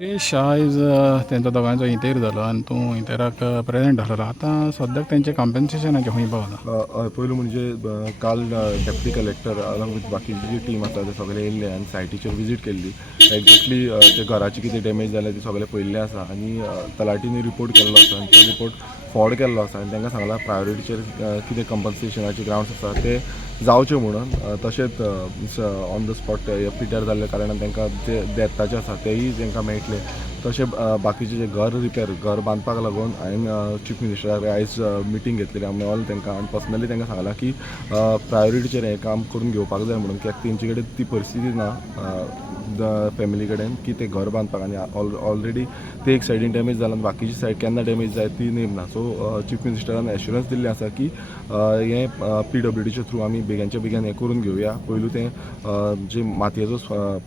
क्रिश आयज तेंचो दोगांचो इंटेर जालो आनी तूं इंटेराक प्रेजेंट आसलो. आतां सद्याक तेंचे कॉम्पेन्सेशनाचे खंय पावला? हय पयलीं म्हणजे काल डेप्युटी कलेक्टर अलॉंग विथ बाकीची जी टीम आसा ते सगळे येयल्ले आनी सायटीचेर विजीट केल्ली. एक्झॅक्टली ते घराची कितें डॅमेज जालें ते सगळें पळयल्लें आसा आनी तलाटींनी रिपोर्ट केल्लो आसा आनी तो रिपोर्ट फॉर्ड केल्लो आसा आनी तांकां सांगलां प्रायोरिटीचेर कितें कंपन्सेशनाचे ग्रावंड्स आसा ते जावचे म्हणून. तशेंच ऑन द स्पॉट पिड्ड्यार जाल्ल्या कारणान तांकां जे डेथाचे आसा तेय तांकां मेळटले. तशें बाकीचे जे घर बांदपाक लागून हांवें चीफ मिनिस्टराक आयज मिटींग घेतलेली. हांव मेळ्ळो तांकां आनी पर्सनली तांकां सांगलां की प्रायोरिटीचेर हें काम करून घेवपाक जाय म्हणून, कित्याक तेंचे कडेन ती परिस्थिती ना फॅमिली कडेन की ते घर बांदपाक. आनी ऑलरेडी ते एक सायडीन डॅमेज जालां, बाकीची सायड केन्ना डॅमेज जाय ती नेम ना. सो चीफ मिनिस्टरान एश्युरन्स दिल्लें आसा की हें PWDच्या थ्रू आमी बेग्याच्या बेगीन हें करून घेवया. पयलू तें जे मातयेचो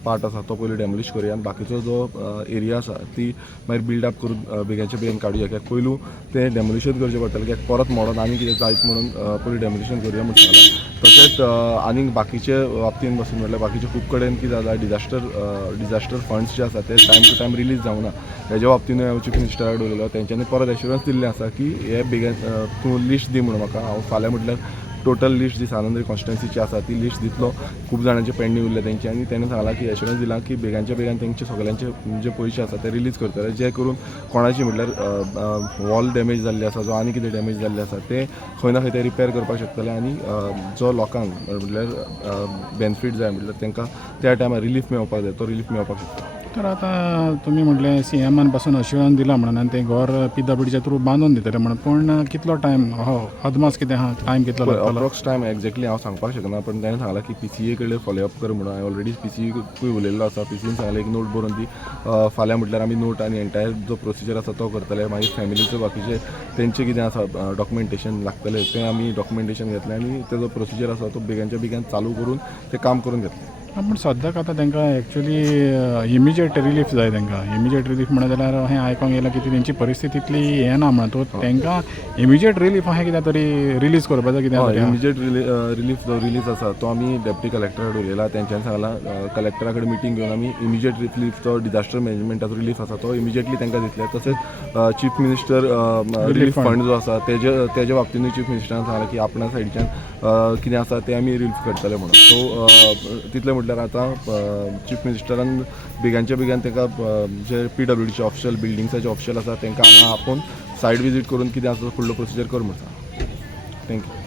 पार्ट आसा तो पयलू डॅमोलिश करुया आनी बाकीचो जो एरिया आसा ती मागीर बिल्ड अप करून बेग्याच्या बेगीन काडुया. कित्याक पयलू तें डॅमोलिशन करचें पडटलें, कित्याक परत मोडोन आनी कितें जायत म्हणून पयलीं डॅमोलिशन करुया म्हणून सांगलां. तशेंच आनीक बाकीचे बाबतीन पासून म्हटल्यार बाकीचे खूब कडेन कितें जाता डिजास्टर फंड्स जे आसा ते टायम टू टायम रिलीज जावना. हेज्या बाबतीनूय हांव चीफ मिनिस्टराक उलयलो. तेंच्यांनी परत एश्युरन्स दिल्लें आसा की हे बेगीन तूं लिस्ट दी म्हणून म्हाका. हांव फाल्यां म्हटल्यार टोटल लिस्ट जी सानंद्री कॉन्स्टिट्युएन्सीची आसा ती लिस्ट दितलो. खूब जाणांचे पेंडींग उरले तेंचे आनी तेणें सांगलां की एश्युरन्स दिलां की बेगांच्या बेगान तेंचे सगळ्यांचे जे पयशे आसा ते रिलीज करतले, जे करून कोणाची म्हटल्यार वॉल डॅमेज जाल्ली आसा जो आनी कितें डॅमेज जाल्ले आसा ते खंय ना खंय ते रिपेर करपाक शकतले. आनी जो लोकांक म्हटल्यार बेनिफीट जाय म्हटल्यार तांकां त्या टायमार रिलीफ मेळपाक जाय तो रिलीफ मेळपाक शकता. तर आतां तुमी म्हटलें CMन पासून एश्युरन्स दिला म्हणून आनी तें घर PWDच्या थ्रू बांदून दितले म्हणून. पूण कितलो टायम अदमास कितें आहा, टायम कितलो लागतलो? अप्रॉक्स टायम एक्झॅक्टली हांव सांगपाक शकना, पण ताणें सांगलां की PCA कडेन फॉलोअप कर म्हणून. हांवें ऑलरेडी PCAकूय उलयल्लो आसा. PCAन सांगलें एक नोट बरोवन दी. फाल्यां म्हटल्यार आमी नोट आनी एंटायर जो प्रोसिजर आसा तो करतले. मागीर फॅमिलीचो बाकीचे तेंचे कितें आसा डॉक्युमेंटेशन लागतलें तें आमी डॉक्युमेंटेशन घेतलें आनी तेजो प्रोसिजर आसा तो बेगांच्या बेगीन चालू करून तें काम करून घेतलें. पूण सद्याक आतां तांकां एक्चुली इमिजिएट रिलीफ जाय. तांकां इमिजिएट रिलीफ म्हणत जाल्यार अशें आयकोंक येयलां की तेंची परिस्थिती तितली हें ना म्हणून. तो तांकां इमिजिएट रिलीफ अशें कितें तरी रिलीज करपाचो कितें? इमिजिएट रिलीफ जो रिलीज आसा तो आमी डेप्युटी कलेक्टराक उलयला. तेंच्यांनी सांगलां कलेक्टरा कडेन मिटींग घेवन आमी इमिजिएट रिलीफ जो डिजास्टर मॅनेजमेंटाचो रिलीफ आसा तो इमिजिएटली तांकां दितले. तशेंच चीफ मिनिस्टर रिलीफ फंड जो आसा तेज्या बाबतीनूय चीफ मिनिस्टरान सांगलां की आपणा सायडीच्यान कितें आसा तें आमी रिलीफ करतले म्हणून. सो तितलें म्हटल्यार आतां चीफ मिनिस्टरान बेगांच्या बेगीन तांकां जे PWDचे ऑफिशियल बिल्डिंग्साचे ऑफिशियल आसा तांकां हांगा आपोवन सायट विजीट करून कितें आसा फुडलो प्रोसिजर कर म्हणून सांगलां. थँक्यू.